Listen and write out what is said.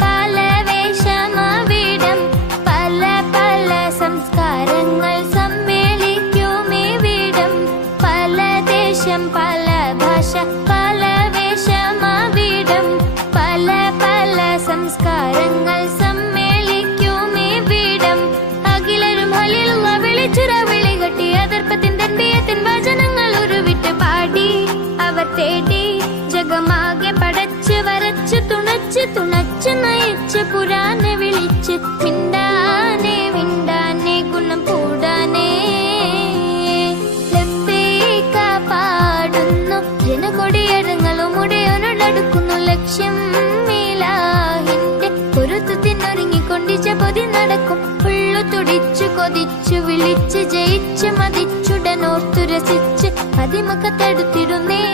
പല വേഷമവിടം പല പല സംസ്കാരങ്ങൾ സമ്മേളിക്കുമിവിടം പല ദേശം പല ഭാഷ പല വേഷമവിടം പല പല സംസ്കാരങ്ങൾ സമ്മേളിക്കുമിവിടം അഖിലരും ഹല്ലേലൂയ വിളിച്ചുറ വിളികെട്ടി അതർപ്പത്തിൻ തന്തിയത്തിൻ വചനങ്ങൾ ഉരുവിട്ട് പാടി അവർ തേടി ജഗമാകെ പടച്ച് വരച്ച് തുണച്ച് നയിച്ച് പുരാനെ വിളിച്ച് മിണ്ടാനെ മിണ്ടാനെ ഗുണം കൂടാനേ ലബ്ബൈക പാടുന്നു ജനകൊടിയടങ്ങളും ഉടയോനോടടുക്കുന്നു ലക്ഷ്യം ഇലാഹിന്റെ പൊരുത്തത്തിനൊരുങ്ങിക്കൊണ്ടിച്ച പൊതി നടക്കും ഉള്ളു തുടിച്ചു കൊതിച്ചു വിളിച്ച് ജയിച്ച് മതിച്ചുടനോർത്തു രസിച്ച് അതിമുഖത്തെടുത്തിടുന്നേ